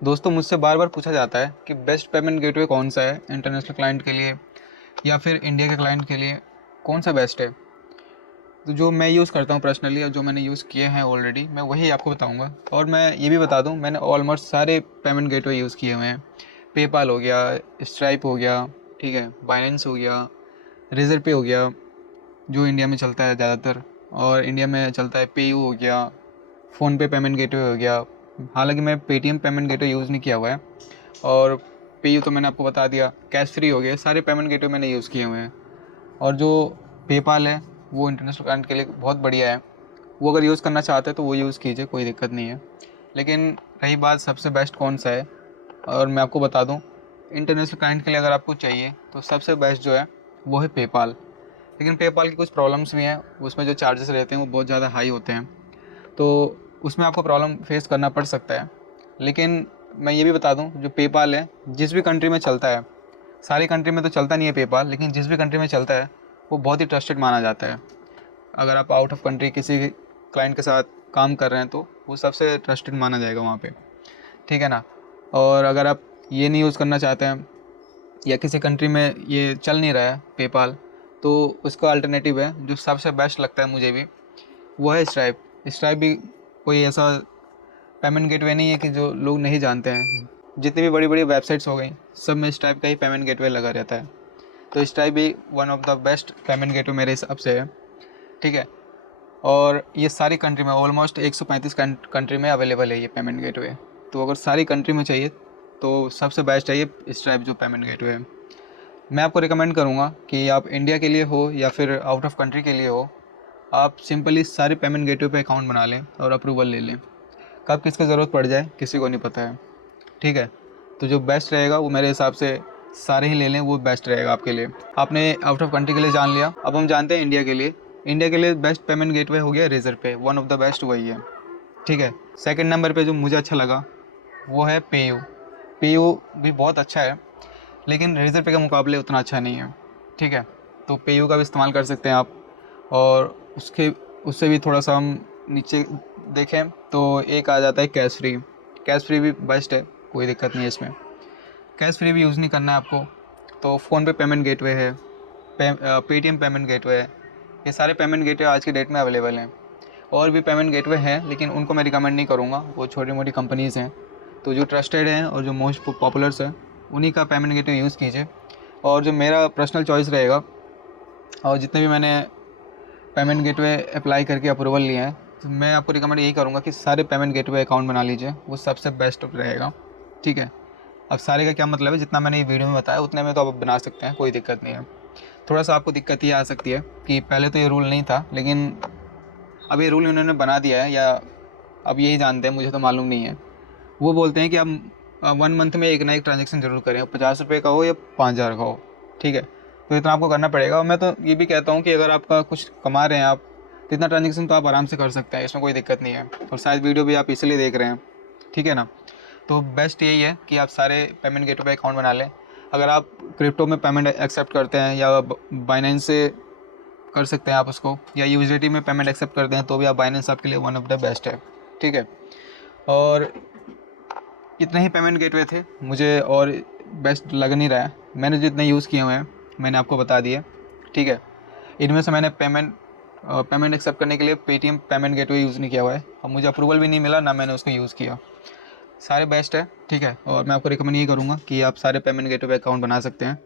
दोस्तों मुझसे बार बार पूछा जाता है कि बेस्ट पेमेंट गेटवे कौन सा है इंटरनेशनल क्लाइंट के लिए या फिर इंडिया के क्लाइंट के लिए, कौन सा बेस्ट है। तो जो मैं यूज़ करता हूँ पर्सनली और जो मैंने यूज़ किए हैं ऑलरेडी, मैं वही आपको बताऊँगा। और मैं ये भी बता दूँ, मैंने ऑलमोस्ट सारे पेमेंट गेटवे यूज़ किए हुए हैं। पेपाल हो गया, स्ट्राइप हो गया, ठीक है, बाइनेंस हो गया, रेजर पे हो गया जो इंडिया में चलता है ज़्यादातर, और इंडिया में चलता है पेयू हो गया, फ़ोनपे पेमेंट गेटवे हो गया। हालांकि मैं पेटीएम पेमेंट गेटवे यूज़ नहीं किया हुआ है, और पेयू तो मैंने आपको बता दिया, कैश फ्री हो गया, सारे पेमेंट गेटवे मैंने यूज़ किए हुए हैं। और जो पेपाल है वो इंटरनेशनल क्लाइंट के लिए बहुत बढ़िया है। वो अगर यूज़ करना चाहते हैं तो वो यूज़ कीजिए, कोई दिक्कत नहीं है। लेकिन रही बात सबसे बेस्ट कौन सा है, और मैं आपको बता दूं, इंटरनेशनल क्लाइंट के लिए अगर आपको चाहिए तो सबसे बेस्ट जो है वो है पेपाल। लेकिन पेपाल की कुछ प्रॉब्लम्स भी हैं, उसमें जो चार्जेस रहते हैं वो बहुत ज़्यादा हाई होते हैं, तो उसमें आपको प्रॉब्लम फेस करना पड़ सकता है। लेकिन मैं ये भी बता दूं, जो पेपाल है जिस भी कंट्री में चलता है, सारी कंट्री में तो चलता नहीं है पेपाल, लेकिन जिस भी कंट्री में चलता है वो बहुत ही ट्रस्टेड माना जाता है। अगर आप आउट ऑफ कंट्री किसी क्लाइंट के साथ काम कर रहे हैं तो वो सबसे ट्रस्टेड माना जाएगा वहाँ पे, ठीक है ना। और अगर आप ये नहीं यूज़ करना चाहते हैं या किसी कंट्री में ये चल नहीं रहा है पेपाल, तो उसका अल्टरनेटिव है जो सबसे बेस्ट लगता है मुझे भी, वो है स्ट्राइप। स्ट्राइप भी कोई ऐसा पेमेंट गेटवे नहीं है कि जो लोग नहीं जानते हैं। जितनी भी बड़ी बड़ी वेबसाइट्स हो गई, सब में स्ट्राइप का ही पेमेंट गेटवे लगा रहता है। तो स्ट्राइप भी one of the best payment gateway मेरे हिसाब से है, ठीक है। और ये सारी कंट्री में ऑलमोस्ट 135 कंट्री में अवेलेबल है ये पेमेंट गेटवे। तो अगर सारी कंट्री में चाहिए तो सबसे बेस्ट है ये स्ट्राइप जो पेमेंट गेटवे है। मैं आपको रिकमेंड करूँगा कि आप इंडिया के लिए हो या फिर आउट ऑफ कंट्री के लिए हो, आप सिंपली सारे पेमेंट गेटवे पे अकाउंट बना लें और अप्रूवल ले लें। कब किसकी ज़रूरत पड़ जाए किसी को नहीं पता है, ठीक है। तो जो बेस्ट रहेगा वो मेरे हिसाब से सारे ही ले लें, वो बेस्ट रहेगा आपके लिए। आपने आउट ऑफ कंट्री के लिए जान लिया, अब हम जानते हैं इंडिया के लिए। इंडिया के लिए बेस्ट पेमेंट गेटवे हो गया रेजर पे, वन ऑफ द बेस्ट वही है, ठीक है। सेकंड नंबर पे जो मुझे अच्छा लगा वो है पेयू। पेयू भी बहुत अच्छा है, लेकिन रेजर पे के मुकाबले उतना अच्छा नहीं है, ठीक है। तो पेयू का भी इस्तेमाल कर सकते हैं आप। और उसके उससे भी थोड़ा सा हम नीचे देखें तो एक आ जाता है कैश फ्री। कैश फ्री भी बेस्ट है, कोई दिक्कत नहीं है इसमें। कैश फ्री भी यूज़ नहीं करना है आपको तो फ़ोनपे पेमेंट गेटवे है, पेटीएम पेमेंट गेटवे है। ये सारे पेमेंट गेटवे आज की डेट में अवेलेबल हैं। और भी पेमेंट गेटवे हैं लेकिन उनको मैं रिकमेंड नहीं करूँगा, वो छोटी मोटी कंपनीज़ हैं। तो जो ट्रस्टेड हैं और जो मोस्ट पॉपुलर्स हैं उन्हीं का पेमेंट गेटवे यूज़ कीजिए। और जो मेरा पर्सनल चॉइस रहेगा, और जितने भी मैंने पेमेंट गेटवे अप्लाई करके अप्रूवल लिए हैं, तो मैं आपको रिकमेंड यही करूँगा कि सारे पेमेंट गेटवे अकाउंट बना लीजिए, वो सबसे बेस्ट रहेगा, ठीक है। अब सारे का क्या मतलब है, जितना मैंने ये वीडियो में बताया उतने में तो आप बना सकते हैं, कोई दिक्कत नहीं है। थोड़ा सा आपको दिक्कत ये आ सकती है कि पहले तो ये रूल नहीं था, लेकिन अब ये रूल उन्होंने बना दिया है, या अब यही जानते हैं, मुझे तो मालूम नहीं है। वो बोलते हैं कि आप 1 मंथ में एक ना एक ट्रांजेक्शन ज़रूर करें, 50 रुपये का हो या 5,000 का हो, ठीक है। तो इतना आपको करना पड़ेगा। और मैं तो ये भी कहता हूँ कि अगर आपका कुछ कमा रहे हैं आप, तो इतना ट्रांजेक्शन तो आप आराम से कर सकते हैं, इसमें कोई दिक्कत नहीं है। और शायद वीडियो भी आप इसलिए देख रहे हैं, ठीक है ना। तो बेस्ट यही है कि आप सारे पेमेंट गेटवे पे अकाउंट बना लें। अगर आप क्रिप्टो में पेमेंट एक्सेप्ट करते हैं या बाइनेंस से कर सकते हैं आप उसको, या यूएसडीटी में पेमेंट एक्सेप्ट करते हैं तो भी आप बाइनेंस आपके लिए वन ऑफ द बेस्ट है, ठीक है। और इतने ही पेमेंट गेटवे थे मुझे, और बेस्ट लग नहीं रहा है। मैंने जितने यूज़ किए हुए हैं मैंने आपको बता दिए, ठीक है। इनमें से मैंने पेमेंट एक्सेप्ट करने के लिए पेटीएम पेमेंट गेटवे यूज़ नहीं किया हुआ है, और मुझे अप्रूवल भी नहीं मिला, ना मैंने उसको यूज़ किया। सारे बेस्ट है, ठीक है। और मैं आपको रिकमेंड यही करूँगा कि आप सारे पेमेंट गेटवे अकाउंट बना सकते हैं,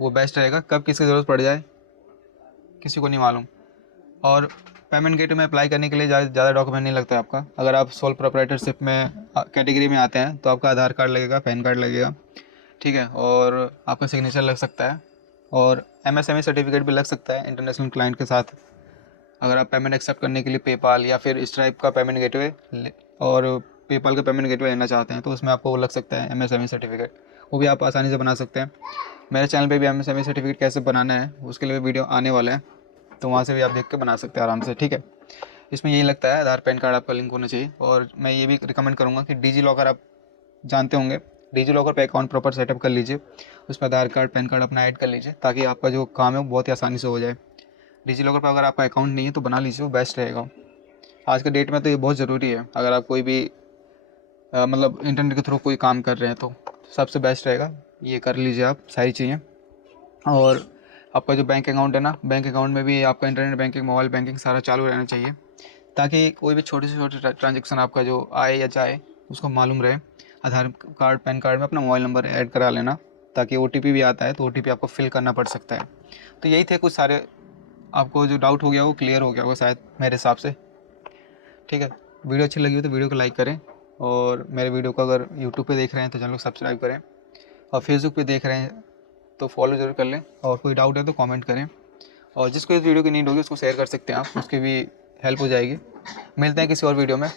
वो बेस्ट रहेगा। कब किसकी ज़रूरत पड़ जाए किसी को नहीं मालूम। और पेमेंट गेटवे में अप्लाई करने के लिए ज़्यादा डॉक्यूमेंट नहीं लगता है आपका। अगर आप सोल प्रोप्राइटरशिप में कैटेगरी में आते हैं तो आपका आधार कार्ड लगेगा, पैन कार्ड लगेगा, ठीक है। और आपका सिग्नेचर लग सकता है, और एमएसएमई सर्टिफिकेट भी लग सकता है इंटरनेशनल क्लाइंट के साथ। अगर आप पेमेंट एक्सेप्ट करने के लिए पेपाल या फिर स्ट्राइप का पेमेंट गेटवे और पेपाल का पेमेंट गेटवे लेना चाहते हैं तो उसमें आपको वो लग सकता है एमएसएमई सर्टिफिकेट, वो भी आप आसानी से बना सकते हैं। मेरे चैनल पे भी एमएसएमई सर्टिफिकेट कैसे बनाना है उसके लिए वीडियो आने वाला है, तो वहाँ से भी आप देख के बना सकते हैं आराम से, ठीक है। इसमें यही लगता है, आधार पैन कार्ड आपका लिंक होना चाहिए। और मैं ये भी रिकमेंड करूँगा कि डिजी लॉकर आप जानते होंगे, डिजी लॉकर पे अकाउंट प्रॉपर सेटअप कर लीजिए, उसमें आधार कार्ड पैन कार्ड अपना ऐड कर लीजिए, ताकि आपका जो काम है वो बहुत ही आसानी से हो जाए। डिजी लॉकर पर अगर आपका अकाउंट नहीं है तो बना लीजिए, वो बेस्ट रहेगा। आज के डेट में तो ये बहुत ज़रूरी है। अगर आप कोई भी मतलब इंटरनेट के थ्रू कोई काम कर रहे हैं तो सबसे बेस्ट रहेगा ये कर लीजिए आप सारी चीज़ें। और आपका जो बैंक अकाउंट है ना, बैंक अकाउंट में भी आपका इंटरनेट बैंकिंग, मोबाइल बैंकिंग सारा चालू रहना चाहिए, ताकि कोई भी छोटे से छोटे ट्रांजेक्शन आपका जो आए या जाए उसको मालूम रहे। आधार कार्ड, पैन कार्ड में अपना मोबाइल नंबर ऐड करा लेना, ताकि ओटीपी भी आता है तो ओटीपी आपको फिल करना पड़ सकता है। तो यही थे कुछ सारे, आपको जो डाउट हो गया वो क्लियर हो गया होगा शायद मेरे हिसाब से। ठीक है, वीडियो अच्छी लगी हो तो वीडियो को लाइक करें, और मेरे वीडियो को अगर यूट्यूब पे देख रहे हैं तो चैनल को सब्सक्राइब करें, और फेसबुक पे देख रहे हैं तो फॉलो ज़रूर कर लें, और कोई डाउट है तो कमेंट करें, और जिसको इस वीडियो की नीड होगी उसको शेयर कर सकते हैं आप, उसकी भी हेल्प हो जाएगी। मिलते हैं किसी और वीडियो में।